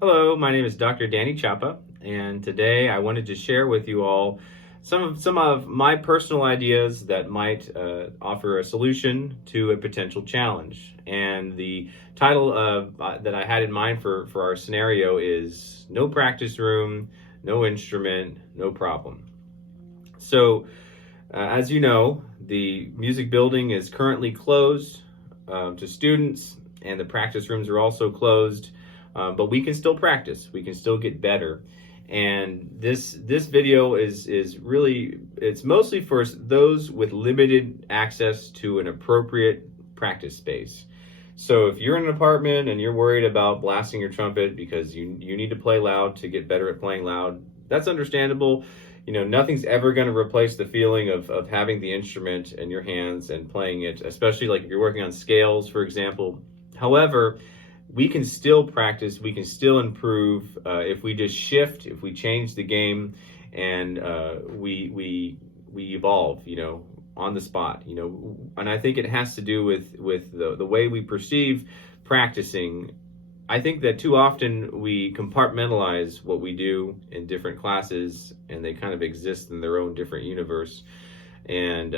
Hello, my name is Dr. Danny Chapa, and today I wanted to share with you all some of my personal ideas that might offer a solution to a potential challenge. And the title that I had in mind for our scenario is No Practice Room, No Instrument, No Problem. So, as you know, the music building is currently closed to students, and the practice rooms are also closed. But we can still practice. We can still get better. And this video is really, it's mostly for those with limited access to an appropriate practice space. So if you're in an apartment and you're worried about blasting your trumpet because you need to play loud to get better at playing loud, that's understandable. Nothing's ever going to replace the feeling of having the instrument in your hands and playing it, especially like if you're working on scales, for example. However, we can still practice, we can still improve if we just shift, if we change the game, and we evolve, on the spot, and I think it has to do with the way we perceive practicing. I think that too often we compartmentalize what we do in different classes, and they kind of exist in their own different universe. And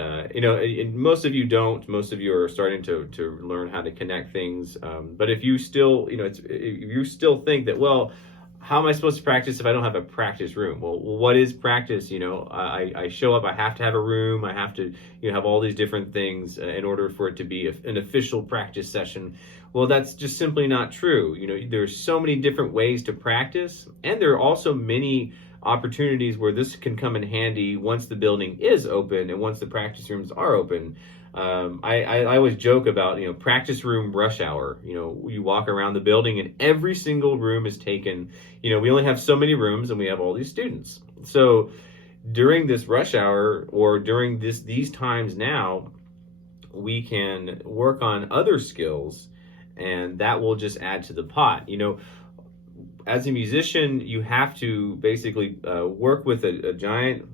most of you don't. Most of you are starting to learn how to connect things. But if you still, if you still think that, well, how am I supposed to practice if I don't have a practice room? Well, what is practice? I show up. I have to have a room. I have to, have all these different things in order for it to be an official practice session. Well, that's just simply not true. There's so many different ways to practice, and there are also many opportunities where this can come in handy once the building is open and once the practice rooms are open. I always joke about, practice room rush hour. You walk around the building and every single room is taken. We only have so many rooms and we have all these students. So during this rush hour or during these times now, we can work on other skills, and that will just add to the pot. As a musician, you have to basically work with a giant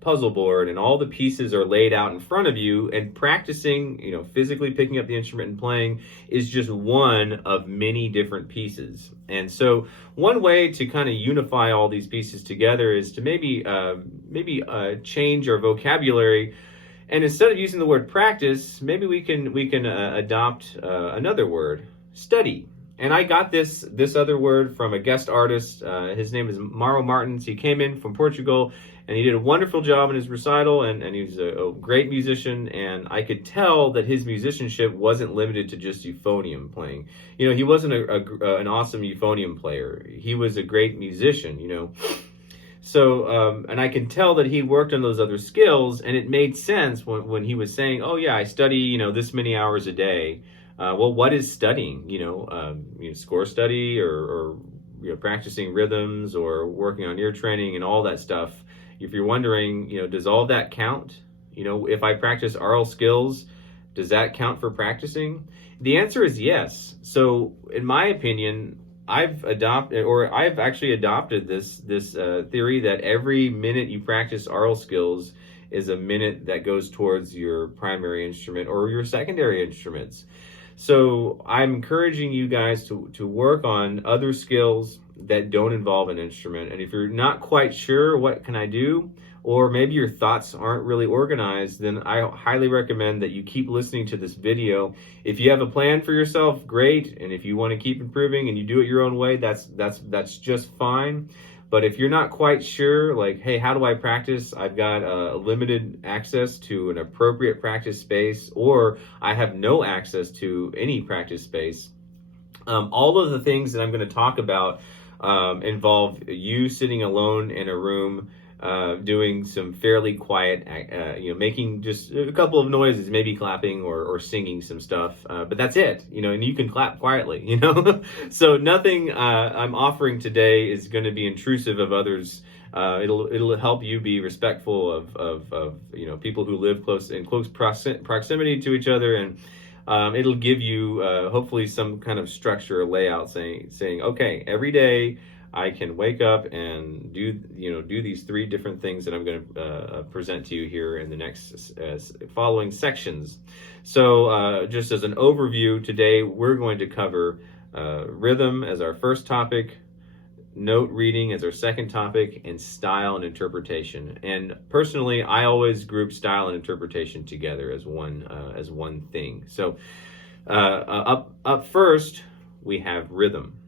puzzle board, and all the pieces are laid out in front of you, and practicing, physically picking up the instrument and playing is just one of many different pieces. And so one way to kind of unify all these pieces together is to maybe change our vocabulary. And instead of using the word practice, maybe we can adopt another word: study. And I got this other word from a guest artist. His name is Mauro Martins. He came in from Portugal, and he did a wonderful job in his recital, and he was a great musician. And I could tell that his musicianship wasn't limited to just euphonium playing. He wasn't an awesome euphonium player. He was a great musician, So, and I can tell that he worked on those other skills, and it made sense when he was saying, oh yeah, I study, this many hours a day. Well, what is studying? Score study, or practicing rhythms, or working on ear training and all that stuff. If you're wondering, does all that count? If I practice aural skills, does that count for practicing? The answer is yes. So, in my opinion, I've actually adopted this theory that every minute you practice aural skills is a minute that goes towards your primary instrument or your secondary instruments. So I'm encouraging you guys to work on other skills that don't involve an instrument. And if you're not quite sure what can I do, or maybe your thoughts aren't really organized, then I highly recommend that you keep listening to this video. If you have a plan for yourself, great. And if you want to keep improving and you do it your own way, that's just fine. But if you're not quite sure, like, hey, how do I practice? I've got a limited access to an appropriate practice space, or I have no access to any practice space. All of the things that I'm going to talk about involve you sitting alone in a room, doing some fairly quiet, making just a couple of noises, maybe clapping or singing some stuff, but that's it, and you can clap quietly, So nothing I'm offering today is going to be intrusive of others. It'll help you be respectful of people who live in close proximity to each other, and it'll give you hopefully some kind of structure or layout saying, okay, every day I can wake up and do these three different things that I'm going to present to you here in the next following sections. So just as an overview, today we're going to cover Rhythm as our first topic, note reading as our second topic, and style and interpretation. And personally, I always group style and interpretation together as one thing. So up first, we have rhythm.